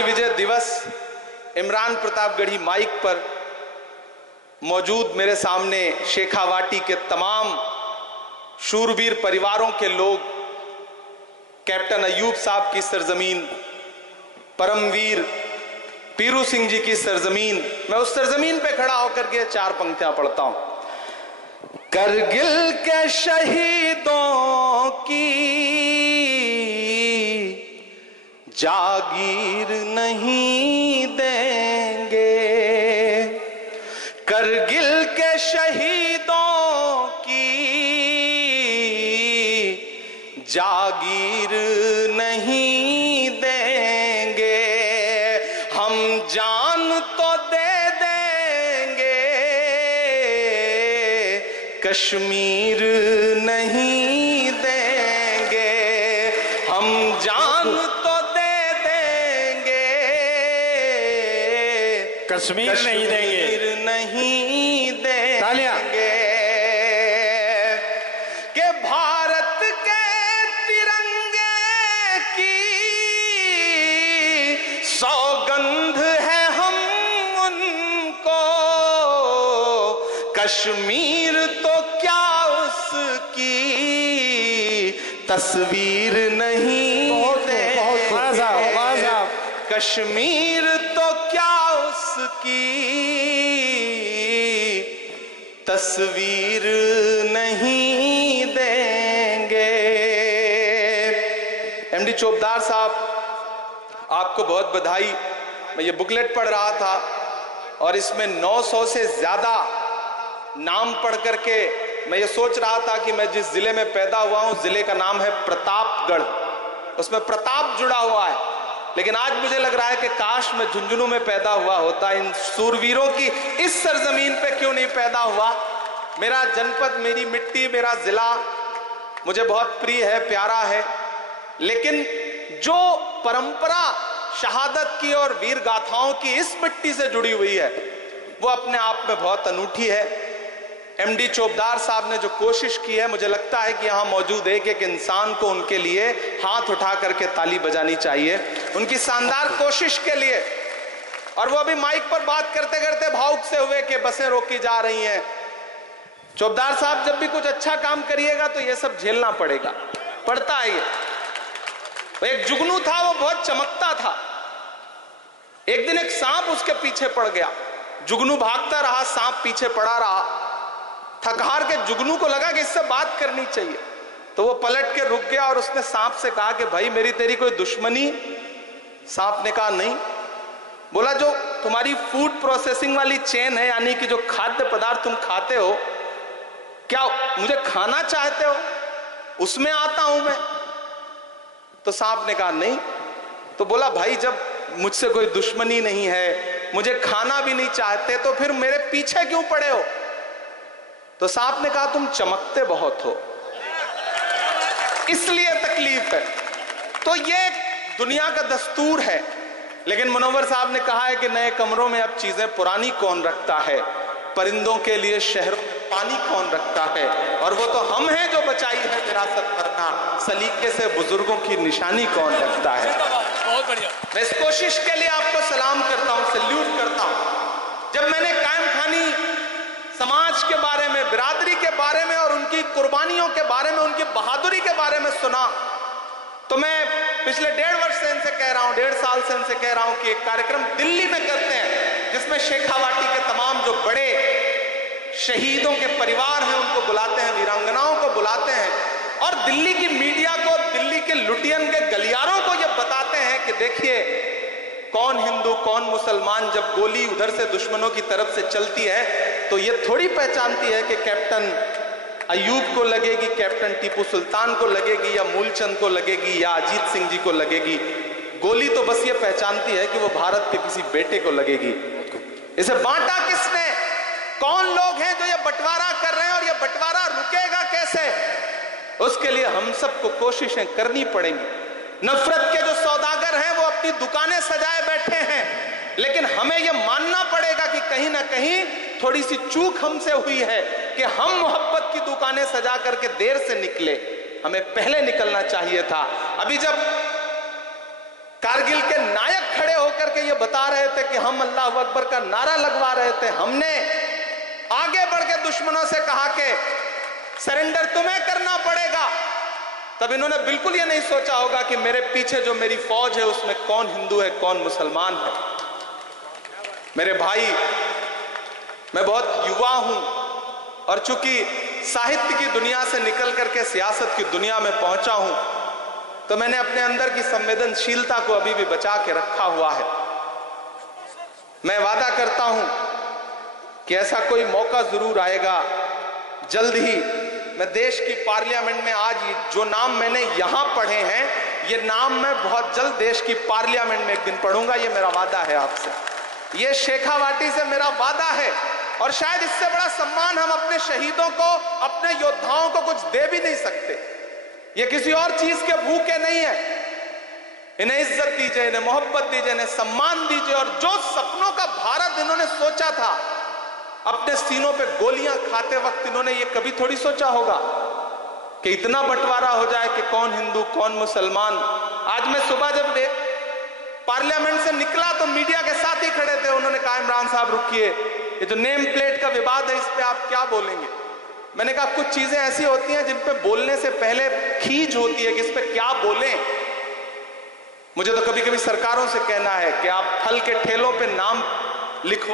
कारगिल विजय दिवस इमरान प्रतापगढ़ी माइक पर मौजूद मेरे सामने शेखावाटी के तमाम शूरवीर परिवारों के लोग, कैप्टन अयूब साहब की सरजमीन, परमवीर पीरू सिंह जी की सरजमीन, मैं उस सरजमीन पे खड़ा होकर के 4 पंक्तियां पढ़ता हूं। करगिल के शहीदों की जागीर नहीं देंगे, करगिल के शहीदों की जागीर नहीं देंगे, हम जान तो दे देंगे, कश्मीर नहीं देंगे, हम जान तो दे देंगे, कश्मीर नहीं देंगे, नहीं देंगे। कि भारत के तिरंगे की सौगंध है हम उनको, कश्मीर तो क्या उसकी तस्वीर नहीं देंगे, कश्मीर तो क्या उसकी तस्वीर नहीं देंगे। एमडी चोपदार साहब, आपको बहुत बधाई। मैं ये बुकलेट पढ़ रहा था और इसमें 900 से ज्यादा नाम पढ़ करके मैं ये सोच रहा था कि मैं जिस जिले में पैदा हुआ हूं, जिले का नाम है प्रतापगढ़, उसमें प्रताप जुड़ा हुआ है, लेकिन आज मुझे लग रहा है कि काश मैं झुंझुनू में पैदा हुआ होता, इन सूरवीरों की इस सरजमीन पे क्यों नहीं पैदा हुआ। मेरा जनपद, मेरी मिट्टी, मेरा जिला मुझे बहुत प्रिय है, प्यारा है, लेकिन जो परंपरा शहादत की और वीर गाथाओं की इस मिट्टी से जुड़ी हुई है वो अपने आप में बहुत अनूठी है। एमडी चोपदार साहब ने जो कोशिश की है, मुझे लगता है कि यहां मौजूद एक एक इंसान को उनके लिए हाथ उठा करके ताली बजानी चाहिए, उनकी शानदार कोशिश के लिए। और वो अभी माइक पर बात करते करते भावुक से हुए कि बसें रोकी जा रही हैं। चोपदार साहब, जब भी कुछ अच्छा काम करिएगा तो ये सब झेलना पड़ेगा, पड़ता है ये। एक जुगनू था, वो बहुत चमकता था, एक दिन एक सांप उसके पीछे पड़ गया, जुगनू भागता रहा, सांप पीछे पड़ा रहा। थक हार के जुगनू को लगा कि इससे बात करनी चाहिए, तो वो पलट के रुक गया और उसने सांप से कहा कि भाई मेरी तेरी कोई दुश्मनी? सांप ने कहा नहीं। बोला जो तुम्हारी फूड प्रोसेसिंग वाली चेन है, यानी कि जो खाद्य पदार्थ तुम खाते हो, क्या मुझे खाना चाहते हो? उसमें आता हूं मैं। तो सांप ने कहा नहीं। तो बोला भाई जब मुझसे कोई दुश्मनी नहीं है, मुझे खाना भी नहीं चाहते, तो फिर मेरे पीछे क्यों पड़े हो? तो सांप ने कहा तुम चमकते बहुत हो, इसलिए तकलीफ है। तो ये दुनिया का दस्तूर है। लेकिन मुनव्वर साहब ने कहा है कि नए कमरों में अब चीजें पुरानी कौन रखता है, परिंदों के लिए शहरों में पानी कौन रखता है, और वो तो हम हैं जो बचाई है विरासत वरना सलीके से बुजुर्गों की निशानी कौन रखता है। बहुत बढ़िया। मैं इस कोशिश के लिए आपको सलाम करता हूं, सैल्यूट करता हूं। जब मैंने कायम खानी समाज के बारे में, बिरादरी के बारे में और उनकी कुर्बानियों के बारे में, उनकी बहादुरी के बारे में सुना, तो मैं पिछले 1.5 वर्ष से इनसे कह रहा हूं, 1.5 साल से इनसे कह रहा हूं कि एक कार्यक्रम दिल्ली में करते हैं जिसमें शेखावाटी के तमाम जो बड़े शहीदों के परिवार हैं उनको बुलाते हैं, वीरांगनाओं को बुलाते हैं, और दिल्ली की मीडिया को, दिल्ली के लुटियन के गलियारों को ये बताते हैं कि देखिए कौन हिंदू कौन मुसलमान, जब गोली उधर से दुश्मनों की तरफ से चलती है तो ये थोड़ी पहचानती है कि कैप्टन अयूब को लगेगी, कैप्टन टीपू सुल्तान को लगेगी, या मूलचंद को लगेगी, या अजीत सिंह जी को लगेगी। गोली तो बस ये पहचानती है कि वो भारत के किसी बेटे को लगेगी। इसे बांटा किसने? कौन लोग हैं जो ये बंटवारा कर रहे हैं, और ये बंटवारा रुकेगा कैसे? उसके लिए हम सबको कोशिशें करनी पड़ेंगी। नफरत के जो सौदागर हैं वो अपनी दुकानें सजाए बैठे हैं, लेकिन हमें यह मानना पड़ेगा कि कहीं ना कहीं थोड़ी सी चूक हमसे हुई है कि हम मोहब्बत की दुकानें सजा करके देर से निकले, हमें पहले निकलना चाहिए था। अभी जब कारगिल के नायक खड़े होकर थे कि हम अल्लाह अकबर का नारा लगवा रहे थे, हमने आगे बढ़ के दुश्मनों से कहा कि सरेंडर तुम्हें करना पड़ेगा, तब इन्होंने बिल्कुल ये नहीं सोचा होगा कि मेरे पीछे जो मेरी फौज है उसमें कौन हिंदू है कौन मुसलमान है। मेरे भाई, मैं बहुत युवा हूं और चूंकि साहित्य की दुनिया से निकल करके सियासत की दुनिया में पहुंचा हूं, तो मैंने अपने अंदर की संवेदनशीलता को अभी भी बचा के रखा हुआ है। मैं वादा करता हूं कि ऐसा कोई मौका जरूर आएगा जल्द ही। मैं देश की पार्लियामेंट में आज जो नाम मैंने यहां पढ़े हैं, ये नाम मैं बहुत जल्द देश की पार्लियामेंट में एक दिन पढ़ूंगा। ये मेरा वादा है आपसे, ये शेखावाटी से मेरा वादा है। और शायद इससे बड़ा सम्मान हम अपने शहीदों को, अपने योद्धाओं को कुछ दे भी नहीं सकते। ये किसी और चीज के भूखे नहीं है। इन्हें इज्जत दीजिए, इन्हें मोहब्बत दीजिए, इन्हें सम्मान दीजिए। और जो सपनों का भारत इन्होंने सोचा था, अपने सीनों पे गोलियां खाते वक्त इन्होंने ये कभी थोड़ी सोचा होगा कि इतना बंटवारा हो जाए कि कौन हिंदू कौन मुसलमान। आज मैं सुबह जब पार्लियामेंट से निकला तो मीडिया के साथ ही खड़े थे, उन्होंने कहा इमरान साहब रुकिए, ये जो नेम प्लेट का विवाद है इस पे आप क्या बोलेंगे। मैंने कहा कुछ चीजें ऐसी होती हैं जिन पे बोलने से पहले खींच होती है कि इस पे क्या बोलें। मुझे तो कभी कभी सरकारों से कहना है कि आप फल के ठेलों पे नाम लिखवा